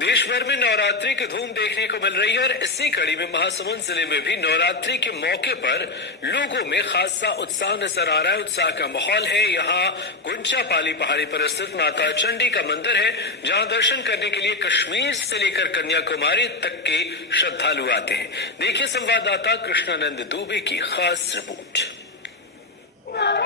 देश भर में नवरात्रि की धूम देखने को मिल रही है और इसी कड़ी में महासमुंद जिले में भी नवरात्रि के मौके पर लोगों में खासा उत्साह नजर आ रहा है। उत्साह का माहौल है। यहाँ गुंचापाली पहाड़ी पर स्थित माता चंडी का मंदिर है, जहाँ दर्शन करने के लिए कश्मीर से लेकर कन्याकुमारी तक के श्रद्धालु आते हैं। देखिए संवाददाता कृष्णानंद दुबे की खास रिपोर्ट।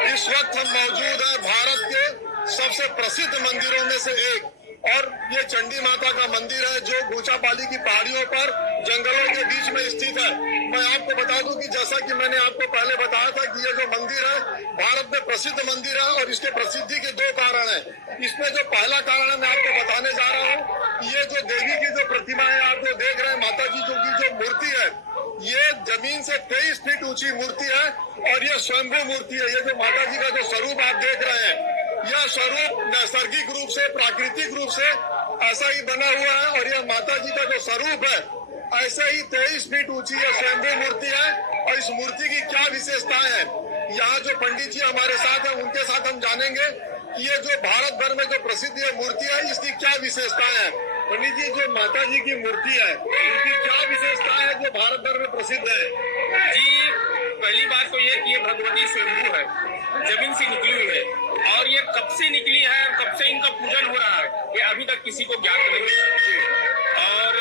इस वक्त हम मौजूद हैं भारत के सबसे प्रसिद्ध मंदिरों में से एक, और ये चंडी माता का मंदिर है जो गुंचापाली की पहाड़ियों पर जंगलों के बीच में स्थित है। मैं आपको बता दूं कि जैसा कि मैंने आपको पहले बताया था कि ये जो मंदिर है भारत में प्रसिद्ध मंदिर है और इसके प्रसिद्धि के दो कारण है। इसमें जो पहला कारण है मैं आपको बताने जा रहा हूँ कि ये जो देवी की जो प्रतिमा है आप जो देख रहे हैं, माता जी की जो मूर्ति है, ये जमीन से 23 फीट ऊंची मूर्ति है और ये स्वयंभू मूर्ति है। ये जो माता जी का जो स्वरूप आप देख रहे हैं, यह स्वरूप नैसर्गिक रूप से, प्राकृतिक रूप से ऐसा ही बना हुआ है और यह माता जी का जो स्वरूप है ऐसे ही 23 फीट ऊंची यह स्वयंभू मूर्ति है। और इस मूर्ति की क्या विशेषताएं हैं, यहाँ जो पंडित जी हमारे साथ हैं उनके साथ हम जानेंगे कि ये जो भारत भर में जो प्रसिद्ध ये मूर्ति है इसकी क्या विशेषताएं हैं। पंडित जी, जो माता जी की मूर्ति है उनकी क्या विशेषताएं है जो भारत भर में प्रसिद्ध है? जी, पहली बात तो ये कि ये भगवती स्वयंभू है, जमीन से निकली हुई है और ये कब से निकली है, कब से इनका पूजन हो रहा है ये अभी तक किसी को ज्ञात नहीं है। और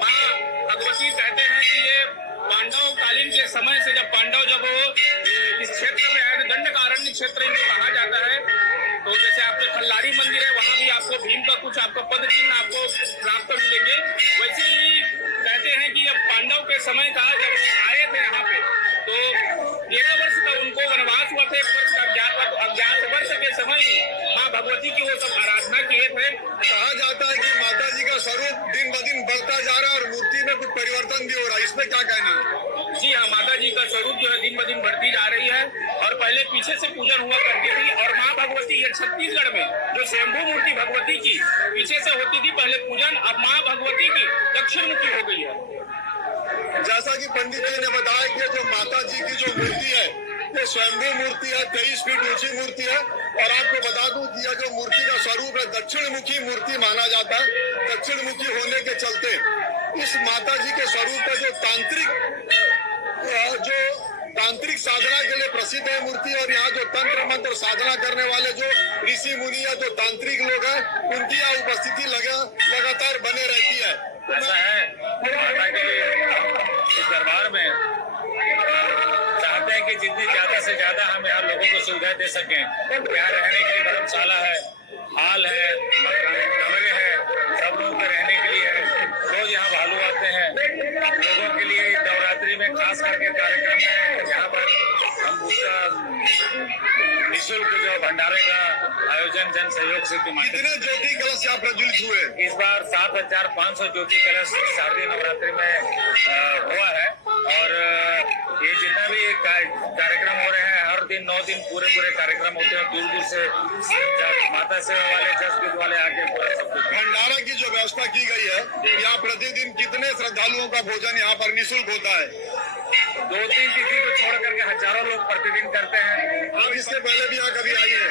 माँ भगवती कहते हैं कि ये पांडव कालीन के समय से, जब पांडव इस क्षेत्र में आए, दंडकारण्य क्षेत्र इनको कहा जाता है। तो जैसे आपके खल्लारी मंदिर है, वहाँ भी आपको भीम का कुछ आपका पद चिन्ह आपको प्राप्त मिलेंगे। वैसे ही कहते हैं कि जब पांडव के समय का जब आए थे यहाँ पे तो 13 वर्ष का उनको वनवास हुआ था, 1 वर्ष का अज्ञात वर्ष के समय ही माँ भगवती की वो सब आराधना किए थे। कहा जाता है कि माता जी का स्वरूप दिन ब दिन बढ़ता जा रहा है और मूर्ति में कुछ परिवर्तन भी हो रहा है, इसमें क्या कहना है? जी हाँ, माता जी का स्वरूप जो है दिन ब दिन बढ़ती जा रही है और पहले पीछे से पूजन हुआ करती थी। और माँ भगवती ये छत्तीसगढ़ में जो स्वयंभू मूर्ति भगवती की पीछे से होती थी पहले पूजन, अब माँ भगवती की दक्षिण मुखी हो गई है। जैसा कि पंडित जी ने बताया कि जो माता जी की जो मूर्ति है ये स्वयंभू मूर्ति है, 23 फीट ऊंची मूर्ति है। और आपको बता दूं कि यह जो मूर्ति का स्वरूप है दक्षिण मुखी मूर्ति माना जाता है। दक्षिण मुखी होने के चलते इस माता जी के स्वरूप पर जो तांत्रिक साधना के लिए प्रसिद्ध है मूर्ति, और यहाँ जो तंत्र मंत्र साधना करने वाले जो ऋषि मुनि या जो तांत्रिक लोग हैं उनकी यहाँ उपस्थिति लगातार बने रहती है। ऐसा है, माता के इस दरबार में चाहते हैं कि जितनी ज्यादा से ज्यादा हम यहाँ लोगों को सुविधा दे सकें। यहाँ रहने के लिए धर्मशाला है, हॉल है, कमरे हैं, सब लोगों के रहने के लिए है। रोज यहाँ भालू आते हैं लोगों के लिए। नवरात्रि में खास करके कार्यक्रम है, यहाँ पर हम उसका निःशुल्क जो भंडारे का आयोजन जन सहयोग से। कितने ज्योति कलश यहाँ प्रज्वलित हुए? इस बार 7,500 ज्योति कलश शारदीय नवरात्रि में हुआ है। और ये जितना भी कार्यक्रम हो रहे हैं, हर दिन 9 दिन पूरे कार्यक्रम होते हैं। दूर दूर से माता सेवा वाले, जसविद वाले आके पूरा सब कुछ। भंडारा की जो व्यवस्था की गई है, यहाँ प्रतिदिन कितने श्रद्धालुओं का भोजन यहाँ पर निःशुल्क होता है? 2-3 तिथि को छोड़ करके हजारों लोग प्रतिदिन करते हैं। आप इससे पहले भी यहाँ कभी आई है?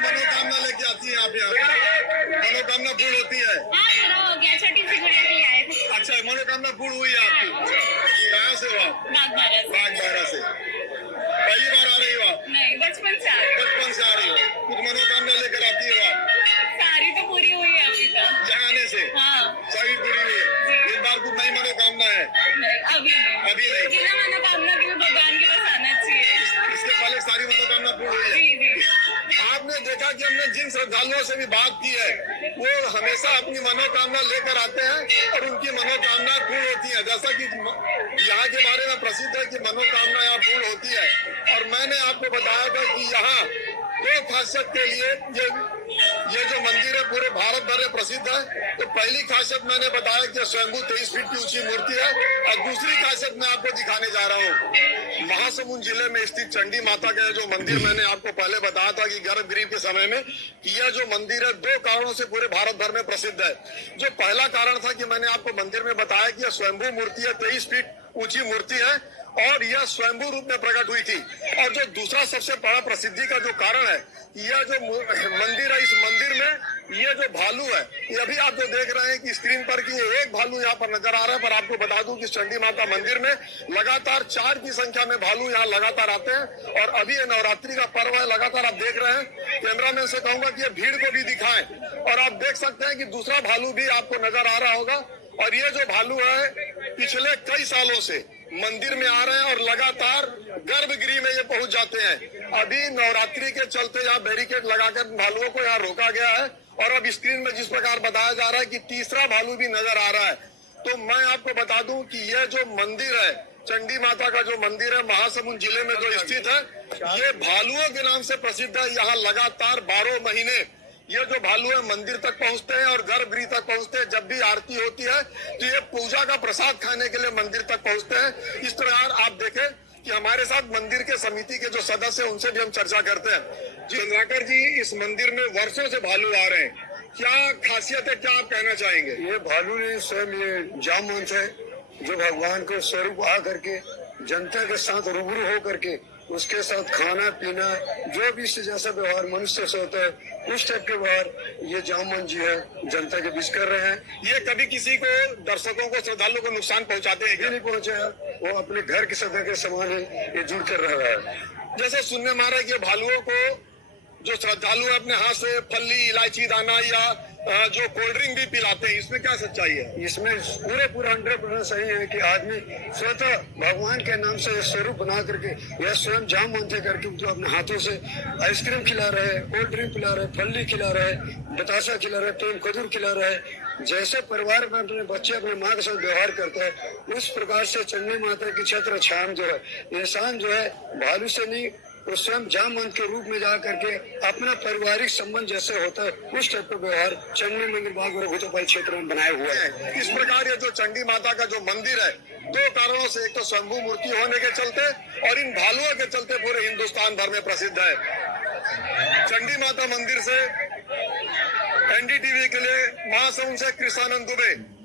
मनोकामना लेके आती है आप यहाँ? मनोकामना पूर्ण होती है? हो गया, छोटी सी गुड़िया के लिए आए थे। अच्छा, मनोकामना पूर्ण हुई है आपकी? कहाँ से हुआ? बागबाहरा से। पहली बार आ रही हो आप? नहीं, बचपन से आ रही हूँ। बचपन से आ रही हो? कुछ मनोकामना लेकर आती हो आप? सारी तो पूरी हुई है अभी तक। यहाँ आने से? हाँ। सभी पूरी हुई है? इस बार कुछ नई मनोकामना है? नहीं, अभी नहीं। बिना मनोकामना के भगवान के पास आना चाहिए। इसके पहले सारी मनोकामना पूर्ण हुई है? जी। आपने देखा कि हमने जिन श्रद्धालुओं से भी बात की है वो हमेशा अपनी मनोकामना लेकर आते हैं और उनकी मनोकामना पूर्ण होती है। जैसा कि यहाँ के बारे में प्रसिद्ध है कि मनोकामना यहाँ पूर्ण होती है। और मैंने आपको बताया था कि यहाँ 2 खासियत के लिए ये जो मंदिर है पूरे भारत भर में प्रसिद्ध है। तो पहली खासियत मैंने बताया कि स्वयंभू 23 फीट की ऊंची मूर्ति है। और दूसरी खासियत मैं आपको दिखाने जा रहा हूँ, महासमुंद जिले में स्थित चंडी माता का जो मंदिर, मैंने आपको पहले बताया था कि गर्भगृह के समय में कि यह जो मंदिर है 2 कारणों से पूरे भारत भर में प्रसिद्ध है। जो पहला कारण था कि मैंने आपको मंदिर में बताया कि यह स्वयंभू मूर्ति है, 23 फीट ऊंची मूर्ति है और यह स्वयंभू रूप में प्रकट हुई थी। और जो दूसरा सबसे बड़ा प्रसिद्धि का जो कारण है, यह जो मंदिर है, इस मंदिर में ये जो भालू है, ये अभी आप जो देख रहे हैं कि स्क्रीन पर कि ये एक भालू यहाँ पर नजर आ रहा है, पर आपको बता दूं कि चंडी माता मंदिर में लगातार 4 की संख्या में भालू यहाँ लगातार आते हैं। और अभी ये नवरात्रि का पर्व है, लगातार आप देख रहे हैं। कैमरामैन से कहूंगा कि ये भीड़ को भी दिखाएं, और आप देख सकते हैं कि दूसरा भालू भी आपको नजर आ रहा होगा। और ये जो भालू है पिछले कई सालों से मंदिर में आ रहे हैं और लगातार गर्भगृह में ये पहुंच जाते हैं। अभी नवरात्रि के चलते यहाँ बैरिकेड लगाकर भालुओं को यहाँ रोका गया है, और अब स्क्रीन में जिस प्रकार बताया जा रहा है कि तीसरा भालू भी नजर आ रहा है। तो मैं आपको बता दूं कि यह जो मंदिर है, चंडी माता का जो मंदिर है, महासमुंद जिले में जो स्थित है, ये भालुओं के नाम से प्रसिद्ध है। यहाँ लगातार 12 महीने ये जो भालू है मंदिर तक पहुंचते हैं और गर्भगृह तक पहुंचते हैं। जब भी आरती होती है तो ये पूजा का प्रसाद खाने के लिए मंदिर तक पहुंचते हैं। इस तरह आप देखें कि हमारे साथ मंदिर के समिति के जो सदस्य हैं उनसे भी हम चर्चा करते हैं। चंद्राकर जी, इस मंदिर में वर्षों से भालू आ रहे हैं, क्या खासियत है, क्या आप कहना चाहेंगे? ये भालू ने स्वयं ये जामवंत है जो भगवान को स्वरूप आ करके जनता के साथ रूबरू हो करके उसके साथ खाना पीना जो भी इससे जैसा व्यवहार मनुष्य से होता है उस टाइप के व्यवहार ये जामवंत जी है जनता के बीच कर रहे हैं। ये कभी किसी को, दर्शकों को, श्रद्धालुओं को नुकसान पहुंचाते हैं? ये नहीं पहुंचा, वो अपने घर के सदस्य के समान है, ये जुड़ कर रहा है। जैसे सुनने में आ रहा है कि भालुओं को जो श्रद्धालु है अपने हाथ से फली, इलायची दाना या जो कोल्ड ड्रिंक भी पिलाते हैं, इसमें क्या सच्चाई है? इसमें पूरा 100% सही है कि आदमी स्वतः भगवान के नाम से स्वरूप बना करके यह स्वयं जामवंत करके जो अपने हाथों से आइसक्रीम खिला रहे हैं, कोल्ड ड्रिंक पिला रहे हैं, फली खिला रहे हैं, बतासा खिला रहे हैं, प्रेम खजूर खिला रहे हैं। जैसे परिवार में अपने बच्चे अपने माँ के साथ व्यवहार करते हैं उस प्रकार से चंडी माता की छत्र छाया जो है, इंसान जो है भालू से नहीं, वो स्वयं जामवंत के रूप में जा करके अपना पारिवारिक संबंध जैसे होता है उस टाइप का व्यवहार चंडी मंदिर बाग और भूतपाल क्षेत्र में बनाया हुआ है। इस प्रकार ये जो चंडी माता का जो मंदिर है, 2 कारणों से, एक तो शंभू मूर्ति होने के चलते और इन भालुओं के चलते पूरे हिंदुस्तान भर में प्रसिद्ध है। चंडी माता मंदिर से NDTV के लिए महासमुंद से कृष्णानंद दुबे।